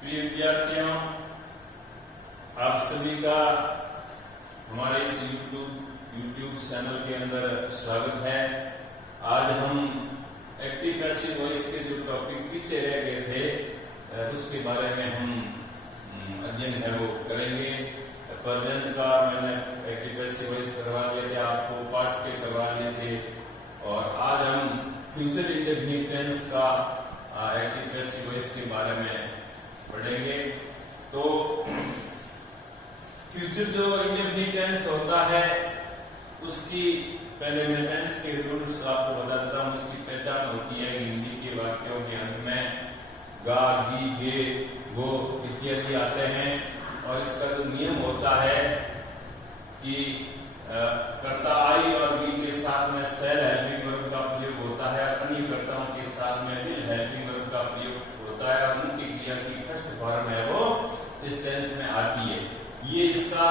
प्रिय विद्यार्थियों, आप सभी का हमारे इस YouTube चैनल के अंदर स्वागत है। आज हम एक्टिव पैसिव वॉइस के जो टॉपिक पीछे रह गए थे उसके बारे में हम अध्ययन है वो करेंगे। प्रेजेंट का मैंने एक्टिव पैसिव वॉइस करवा लिए थे, आपको पास्ट के करवा लिए थे, और आज हम फ्यूचर इंडेफिनिट टेंस का एक्टिव पैसिव वॉइस के बारे में पढ़ेंगे। तो फ्यूचर जो इंडेफिनिट टेंस होता है उसकी पहले मैं टेंस के रूल्स आपको बता देता हूँ। उसकी पहचान होती है हिंदी के वाक्यों के अंत में गा, गी, गे, गो इत्यादि आते हैं, और इसका जो नियम होता है कि कर्ता आई और बी के साथ में सेल हेल्पिंग वर्ब का प्रयोग होता है, अन्य कर्ताओं के साथ में विल हेल्पिंग वर्ब का प्रयोग होता है, और उनकी क्रिया की फर्स्ट फॉर्म है वो इस टेंस में आती है। ये इसका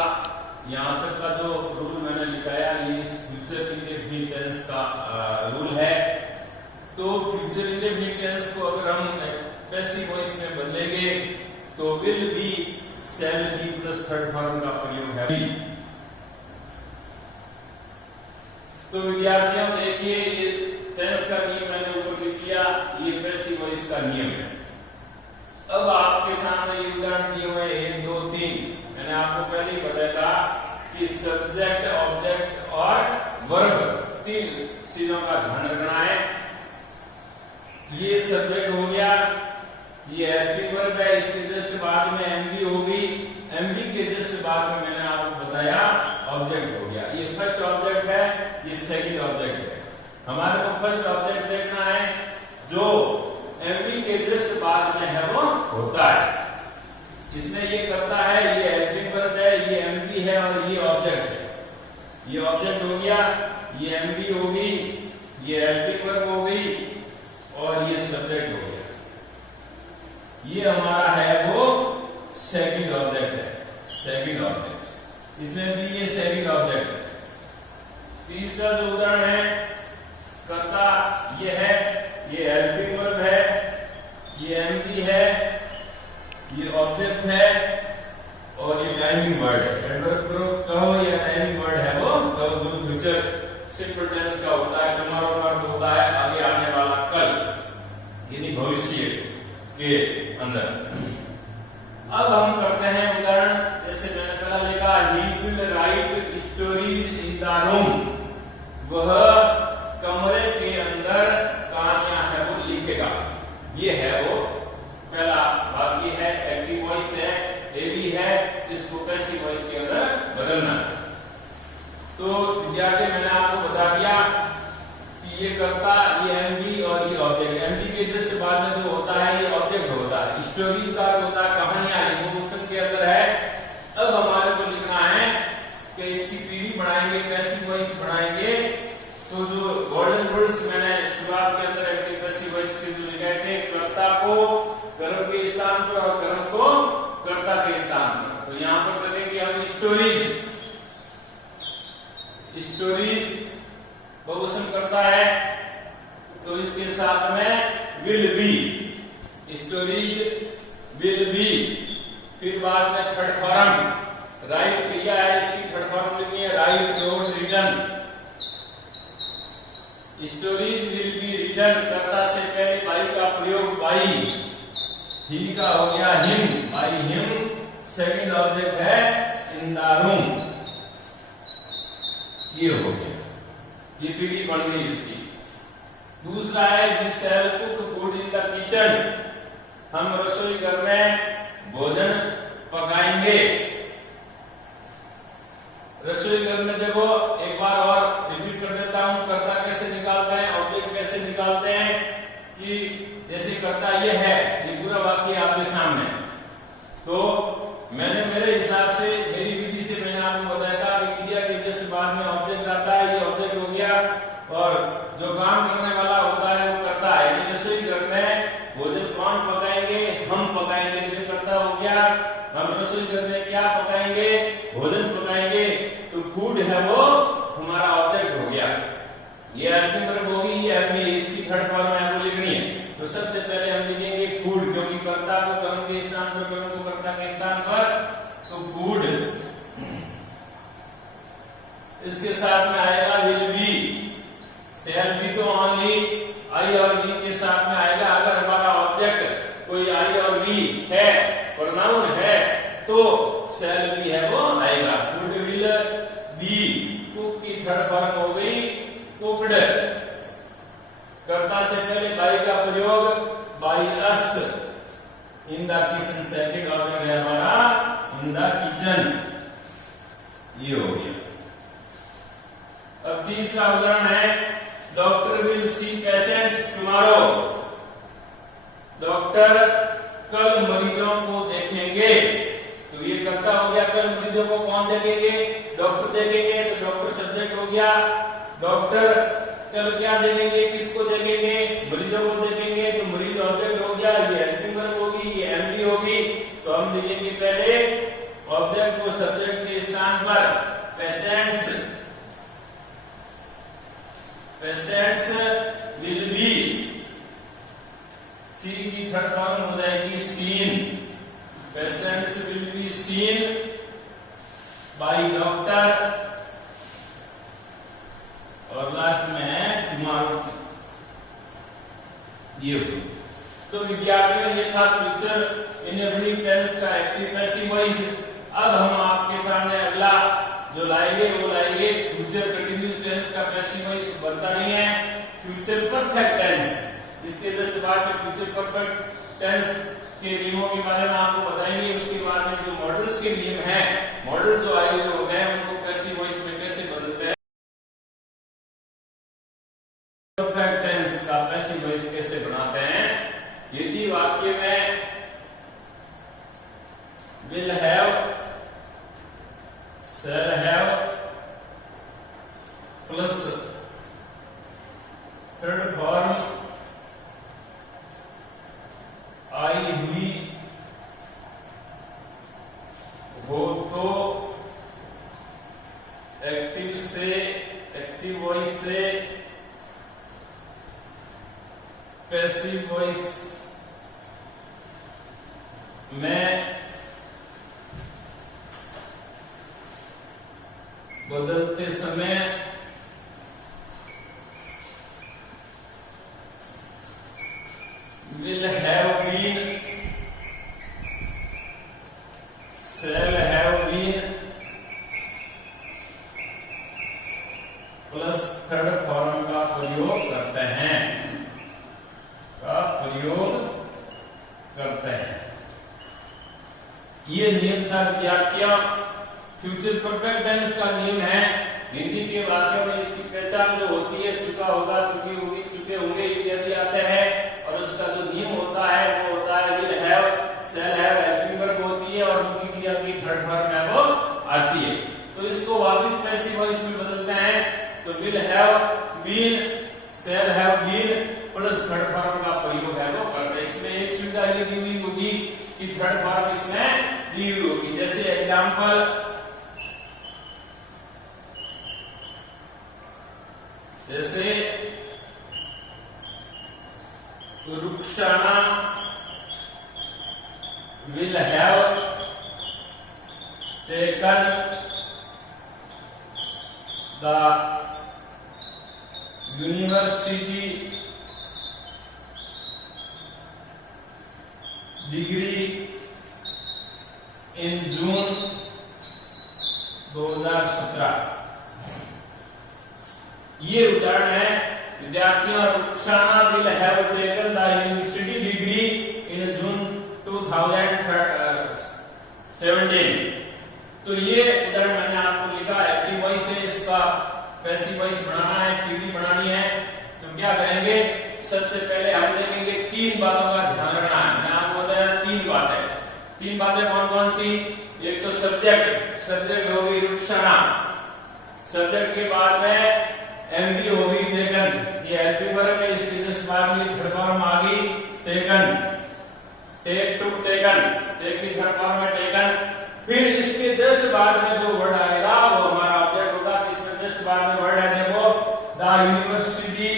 यहाँ तक का जो रूल मैंने लिखाया ये इस फ्यूचर इंडेफिनिट टेंस का रूल है। तो फ्यूचर इंडेफिनिट टेंस को अगर हम पैसिव वॉइस में बदलेंगे तो will be shall be plus third form का प्रयोग है। तो विद्यार्थियों देखिए, ये टेंस का नियम मैंने ऊपर लिख दिया, ये पैसिव वॉइस का नियम है। अब आपके सामने ये उदाहरण दिए हुए 1, 2, 3। मैंने आपको पहले ही बताया था कि सब्जेक्ट, ऑब्जेक्ट और वर्ब 3 चीजों का ध्यान रखना है। ये सब्जेक्ट हो गया, ये हेल्पिंग वर्ब है, इसके जस्ट बाद में एमबी होगी, एमबी के जस्ट बाद में मैंने आपको बताया ऑब्जेक्ट हो गया। ये फर्स्ट ऑब्जेक्ट है, ये सेकंड ऑब्जेक्ट है। हमारे को फर्स्ट ऑब्जेक्ट देखना है जो एमबी के जस्ट बाद में है वो होता है। इसमें ये करता है, ये हेल्पिंग वर्ब है, ये एमबी है और ये ऑब्जेक्ट है। ये ऑब्जेक्ट हो गया, ये एमबी होगी, ये हेल्पिंग वर्ब हो गई और ये सब्जेक्ट हो गया। ये हमारा है वो सेकंड ऑब्जेक्ट है, सेकंड ऑब्जेक्ट। इसमें भी ये सेकंड ऑब्जेक्ट है। तीसरा जो उदाहरण है कर्ता, ये है, ये हेल्पिंग वर्ब है, ये एमबी है, ये ऑब्जेक्ट है और ये टाइमिंग वर्ड है। एडवर्ब कहो या टाइमिंग वर्ड है वो कहो, जो फ्यूचर सिंपल टेंस का होता है, टुमारो का अर्थ होता है आगे आने वाला कल, यानी भविष्य के अंदर। अब हम करते हैं उदाहरण, जैसे मैंने पहला लिखा he will write stories in the room, वह कमरे के अंदर कहानियां है वो लिखेगा। ये है वो पहला वाक्य है, एक्टिव वॉइस है, एवी है, इसको पैसिव वॉइस के अंदर बदलना। तो विद्यार्थी मैंने आपको बता दिया कि ये कर्ता, ये एमबी और ये ऑब्जेक्ट। एमबी के जस्ट बाद में जो होता है ये ऑब्जेक्ट होता है, स्टोरीज का होता है कहानियां, इमोशन के अंदर है। अब हमारे को लिखना है कि इसकी पीढ़ी बढ़ाएंगे, पैसिव वॉइस बढ़ाएंगे। तो जो गोल्डन रूल्स मैंने शुरुआत के अंदर एक्टिव पैसिव वॉइस के जो लिखे थे, कर्ता को कर्म के स्थान पर और कर्म को कर्ता के स्थान पर। तो यहाँ पर करेंगे हम स्टोरीज, स्टोरीज बहुवचन करता है तो इसके साथ में will be, stories will B. फिर बाद में थर्ड फॉर्म राइट क्रिया है, इसकी थर्ड फॉर्म लिखनी है write, wrote, written. Stories will be written, कर्ता से पहले बाई का प्रयोग बाई, ही का हो गया him, by him. Second object है इन द रूम, ये हो गया, ये पीढ़ी बन गई इसकी। दूसरा है we shall cook food in the kitchen, हम रसोई घर में भोजन पकाएंगे। रसोई घर में देखो, एक बार और रिपीट कर देता हूं, कर्ता कैसे निकालते हैं, ऑब्जेक्ट कैसे निकालते हैं, कि जैसे कर्ता ये है, ये पूरा वाक्य आपके सामने। तो मैंने मेरे हिसाब से, मेरी विधि से मैंने आपको बताया था कि क्रिया के जस्ट बाद में ऑब्जेक्ट आता है, ये ऑब्जेक्ट हो गया, और जो काम करने वाला होता है वो करता है। यानी रसोई घर में भोजन कौन पकाएंगे, हम पकाएंगे, ये कर्ता हो गया। हम रसोई घर में क्या पकाएंगे, भोजन पकाएंगे। तो फूड है वो हमारा ऑब्जेक्ट हो गया। ये हेल्पिंग वर्ब होगी, ये एमबी, इसकी थर्ड फॉर्म में आपको लिखनी है। तो सबसे पहले हम लिखेंगे फूड, क्योंकि कर्ता को कर्म के स्थान पर, कर्म को कर्ता के स्थान पर, तो फूड। इसके साथ में आएगा विल बी, शैल बी तो ओनली आई और बी के साथ में आएगा। अगर हमारा ऑब्जेक्ट कोई आई और बी है, प्रोनाउन है, तो शैल बी है वो आएगा। फूड विल बी, कुक की थर्ड फॉर्म हो गई कुक्ड। कर्ता से पहले बाई का प्रयोग by us, in the kitchen, second object है हमारा इन द किचन, ये हो गया। अब तीसरा उदाहरण है doctor will see patients tomorrow, doctor कल मरीजों को देखेंगे। तो ये कर्ता हो गया, कल मरीजों को कौन देखेंगे? डॉक्टर देखेंगे, तो डॉक्टर सब्जेक्ट हो गया। डॉक्टर कल क्या देखेंगे, किसको देखेंगे? मरीजों को देखेंगे, तो मरीज ऑब्जेक्ट हो गया। ये हेल्पिंग वर्ब होगी, ये एमडी होगी। तो हम लिखेंगे पहले ऑब्जेक्ट को सब्जेक्ट के स्थान पर patients, patients will be, see की थर्ड फॉर्म हो जाएगी seen, patients will be seen by doctor, और लास्ट में है टुमारो, ये हो। तो विद्यार्थियों ये था फ्यूचर इनेबलिंग टेंस का एक्टिव पैसिव वॉइस। अब हम आपके सामने अगला जो लाएंगे वो लाएंगे फ्यूचर कंटीन्यूअस टेंस का पैसिव वॉइस बनता नहीं है, फ्यूचर परफेक्ट टेंस। इसके जस्ट बाद में फ्यूचर परफेक्ट टेंस के नियमों के बारे में आपको बताएंगे। उसके बाद में जो मॉडल्स के नियम हैं, मॉडल जो आए हुए हैं उनको पैसिव वॉइस में कैसे बदलते हैं, परफेक्ट टेंस का पैसिव वॉइस कैसे बनाते हैं। यदि वाक्य में will have, shall have plus third form आई हुई हो तो एक्टिव से, एक्टिव वॉइस से पैसिव वॉइस में बदलते समय will have been, shall have been plus third form का प्रयोग करते हैं, का प्रयोग करते हैं। ये नियम था विद्यार्थियों फ्यूचर परफेक्ट टेंस का नियम है। हिंदी के वाक्यों में इसकी पहचान जो होती है, चुका होगा, चुकी होगी, चुके होंगे इत्यादि आते हैं। और उसका जो नियम होता है वो होता है will have, shall have, helping verb होती है और मुख्य क्रिया की थर्ड फॉर्म है वो आती है। तो इसको वापस पैसिव वॉइस में बदलते हैं। तो will have been, shall have been plus third form का प्रयोग है वो करते हैं। इसमें एक सुविधा ये दी हुई होगी कि थर्ड फॉर्म इसमें दी हुई होगी। जैसे एग्जाम्पल, जैसे Ruksana will have taken the university degree in June 2017। ये उदाहरण है विद्यार्थियों, Rukhsana will have taken the university degree in June 2017। तो ये उदाहरण मैंने आपको लिखा एक्टिव वॉइस है, इसका पैसिव वॉइस बनाना है, पीवी बनानी है। तो क्या करेंगे, सबसे पहले हम देखेंगे तीन बातों का ध्यान रखना है। मैंने आपको बताया तीन बातें। तीन बातें कौन कौन सी? एक तो सब्जेक्ट, सब्जेक्ट होगी रुक्साना, सब्जेक्ट के बाद में एमडी होगी टेकन, ये हेल्पिंग वर्ब है, इसके जस्ट बाद में थर्ड फॉर्म आ गई taken, take to taken, take की थर्ड फॉर्म है टेकन। फिर इसके जस्ट बाद में जो वर्ड आएगा वो हमारा ऑब्जेक्ट यूनिवर्सिटी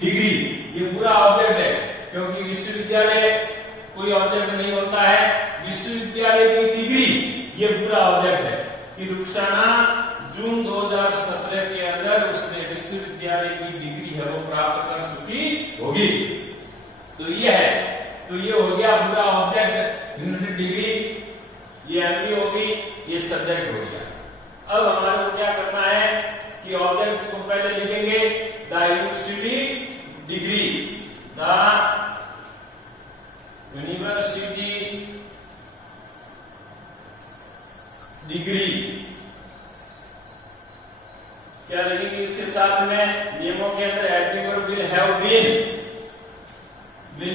डिग्री, ये पूरा ऑब्जेक्ट है, क्योंकि विश्वविद्यालय कोई ऑब्जेक्ट नहीं होता है, विश्वविद्यालय की डिग्री ये पूरा ऑब्जेक्ट है कि रुखसाना जून 2017 के अंदर उसने विश्वविद्यालय की डिग्री है वो प्राप्त कर चुकी होगी। तो ये है, तो ये हो गया पूरा ऑब्जेक्ट यूनिवर्सिटी डिग्री, ये एमपी होगी, ये सब्जेक्ट हो गया। अब हमारे को क्या करना है कि ऑब्जेक्ट को पहले लिखेंगे the university degree, the university degree, क्या लिखेंगे इसके साथ में नियमों के अंदर helping verb will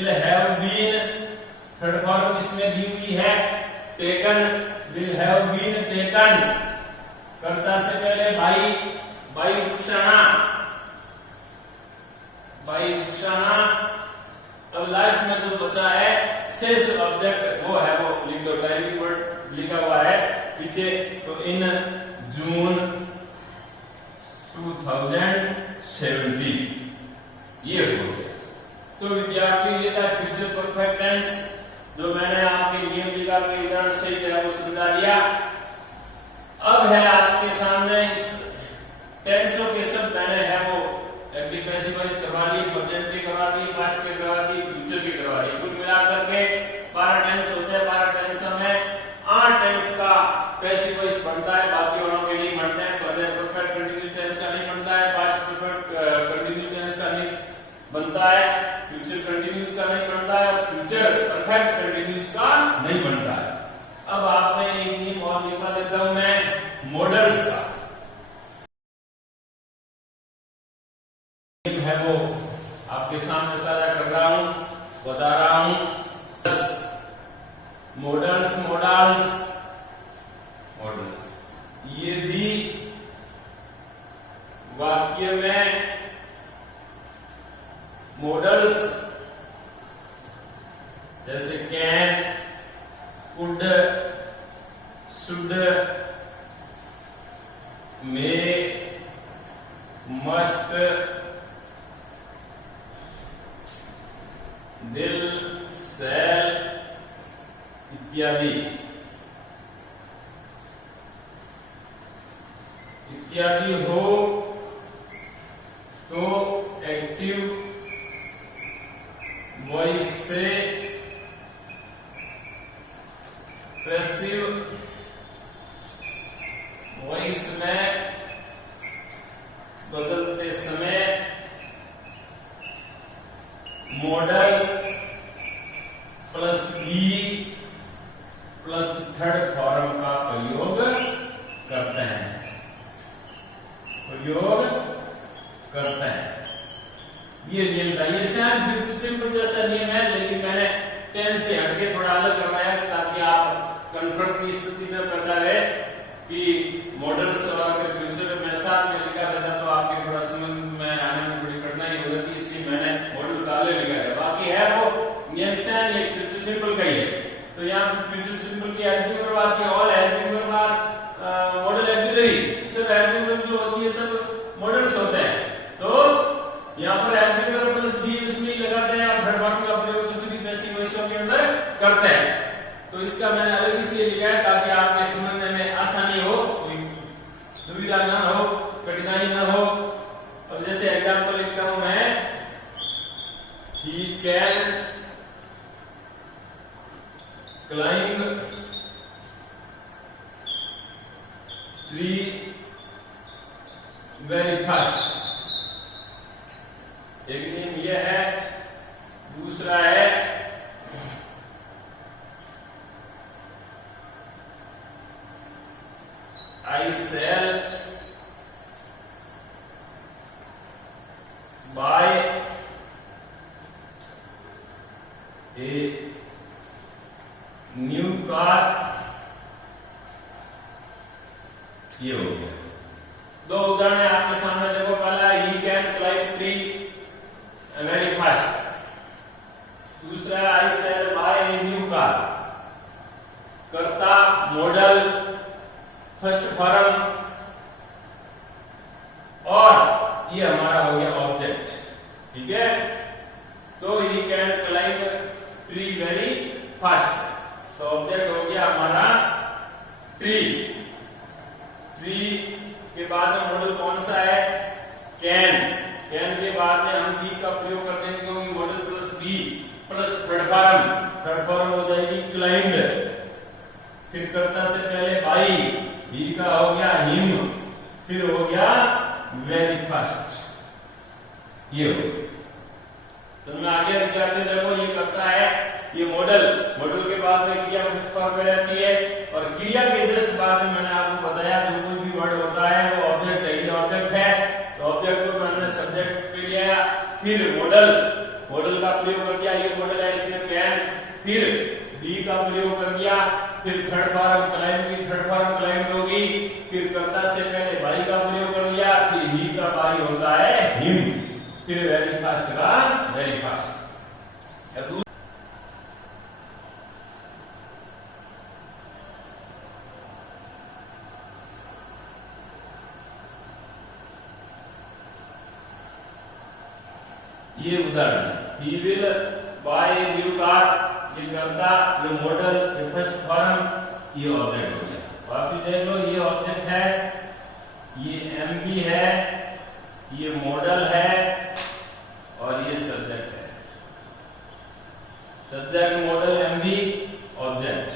have been, third form इसमें दी हुई है taken, will have been taken, कर्ता से पहले बाई रुखसाना, अब लास्ट में जो बचा है शेष ऑब्जेक्ट वो है वो लिख दो, टाइमिंग वर्ड लिखा हुआ है पीछे, तो इन जून 2017 ये हो गया। तो विद्यार्थियों ये था फ्यूचर परफेक्ट टेंस, जो मैंने आपके नियम लिखा के उदाहरण से जो है वो समझा दिया। अब है आपके सामने इस टेंसों के सब मैंने है वो एक्टिव पैसिव वॉइस करवा ली, प्रेजेंट के करवा दी, पास्ट के करवा दी, फ्यूचर के करवा दी, कुल मिलाकर के 12 टेंस होते हैं। 12 टेंसों में 8 टेंस का पैसिव वॉइस बनता है, बाकी वालों के नहीं बनते हैं। प्रेजेंट परफेक्ट कंटीन्यूअस टेंस का नहीं बनता है, पास्ट परफेक्ट कंटीन्यूअस टेंस का नहीं बनता है, फ्यूचर कंटीन्यूअस का नहीं बनता है, फ्यूचर परफेक्ट कंटीन्यूअस का नहीं बनता है। अब आप में एक नियम और लिखवा देता हूं मैं मॉडल्स का, है वो आपके सामने साझा कर रहा हूं, बता रहा हूं। मॉडल्स ये भी वाक्य में मॉडल्स जैसे can, could, should, may, must, will, shall इत्यादि हो तो एक्टिव वॉइस से पैसिव वॉइस में बदलते समय model plus be plus third form का प्रयोग करते हैं, ये नियम था। ये सेम सिंपल जैसा नियम है, लेकिन मैंने टेंस से हटके थोड़ा अलग करवाया ताकि आप कन्फर्ट की स्थिति में पता रहे कि मॉडल्स और अगर फ्यूचर में साथ में लिखा रहता तो आपके थोड़ा समझ में आने में थोड़ी कठिनाई हो जाती, इसलिए मैंने मॉडल काले लिखा है। बाकी है वो नियम सेम, ये फ्यूचर सिंपल का ही है। तो यहाँ फ्यूचर सिंपल की हेल्पिंग वर्ब आती है, all helping verb are model activity, सब हेल्पिंग वर्ब जो होती है सब मॉडल्स होते हैं। तो यहाँ पर हेल्पिंग वर्ब प्लस बी उसमें ही लगाते हैं, और थर्ड पार्ट का प्रयोग दूसरी पैसिव वॉइसों के अंदर करते हैं। तो इसका मैंने अलग इसलिए लिखा है ताकि आपके समझने में आसानी हो, कोई दुविधा ना हो, कठिनाई ना हो। अब जैसे एग्जाम्पल लिखता हूं मैं, he can climb tree very fast। एक नियम यह है, दूसरा है I shall buy a new car। ये हो गया। दो उदाहरण आपके सामने देखो, पहला he can climb tree very fast, दूसरा I shall buy a new car। कर्ता मॉडल फर्स्ट फॉर्म और ये हमारा हो गया ऑब्जेक्ट, ठीक है। तो he can climb tree very fast, तो ऑब्जेक्ट हो गया हमारा ट्री। ट्री के बाद में मॉडल कौन सा है, कैन। कैन के बाद में हम बी का प्रयोग कर देंगे, क्योंकि model plus be plus third form हो जाएगी क्लाइंब्ड। फिर कर्ता से पहले बाई, बी का हो गया हिम, फिर हो गया वेरी फास्ट, ये हो। तो मैं आगे विद्यार्थी देखो ये करता है, ये मॉडल के बाद में क्रिया किस फॉर्म में रहती है, और क्रिया के जस्ट बाद में मैंने आपको बताया जो कोई भी वर्ड होता है वो ऑब्जेक्ट है, ये ऑब्जेक्ट है, तो ऑब्जेक्ट को मैंने सब्जेक्ट पे लिया, फिर मॉडल का प्रयोग कर दिया, ये मॉडल है इसमें कैन, फिर बी का प्रयोग कर दिया, फिर थर्ड फॉर्म क्लाइंब की थर्ड फॉर्म क्लाइंब होगी, फिर कर्ता से पहले बाई का प्रयोग कर दिया, फिर ही का बाई होता है हिम, फिर वेरी फास्ट का वेरी फास्ट। ये उदाहरण, he will buy a new car, ये कर्ता, ये मॉडल, ये फर्स्ट फॉर्म, ये ऑब्जेक्ट हो गया। वापिस देख लो, ये ऑब्जेक्ट है, ये एमबी है, ये मॉडल है, और ये सब्जेक्ट है। सब्जेक्ट मॉडल एमबी ऑब्जेक्ट,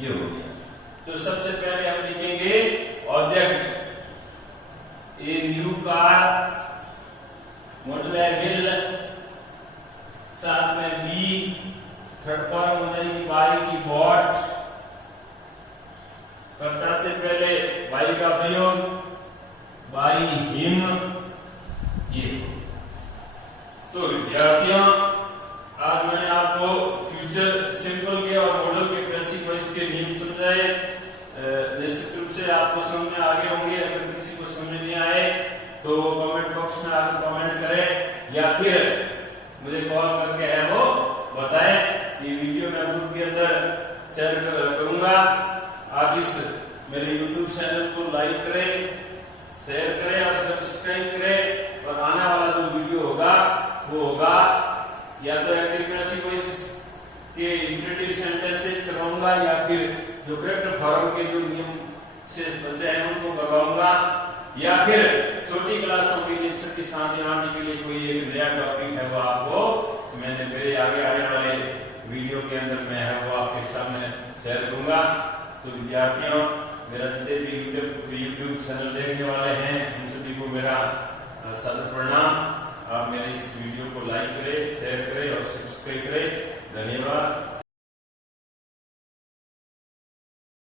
ये हो गया। तो सबसे पहले हम लिखेंगे object, a new car, model है विल, साथ में बी, थर्ड फॉर्म हो जाएगी बाई की बॉट, कर्ता से पहले बाई का प्रयोग, बाई हिम, ये। तो विद्यार्थियों आज मैंने आपको फ्यूचर सिंपल के और मॉडल के बेसिक वॉइस के नियम समझाए। निश्चित रूप से आपको समझ में आगे होंगे। अगर किसी को समझ नहीं आए तो कमेंट बॉक्स में आकर कमेंट करें, या फिर मुझे कॉल करके है वो बताएं। ये वीडियो मैं ग्रुप के अंदर शेयर करूंगा। आप इस मेरे YouTube चैनल को लाइक करें, शेयर करें और सब्सक्राइब करें, और आने वाला जो वीडियो होगा वो होगा या तो एक्टिव वॉइस के इंपरेटिव सेंटेंसेस करवाऊंगा, या फिर जो करेक्ट फॉर्म के जो नियम से बचे हैं उनको करवाऊंगा, या फिर छोटी क्लासों के लिए सबके साथ आने के लिए कोई एक नया टॉपिक है वो आपको मैंने मेरे आगे आने वाले वीडियो के अंदर मैं है वो आपके सामने शेयर करूंगा। तो विद्यार्थियों, मेरा जितने भी यूट्यूब चैनल देखने वाले हैं उन सभी को मेरा सादर प्रणाम। आप मेरे इस वीडियो को लाइक करें, शेयर करें और सब्सक्राइब करें। धन्यवाद।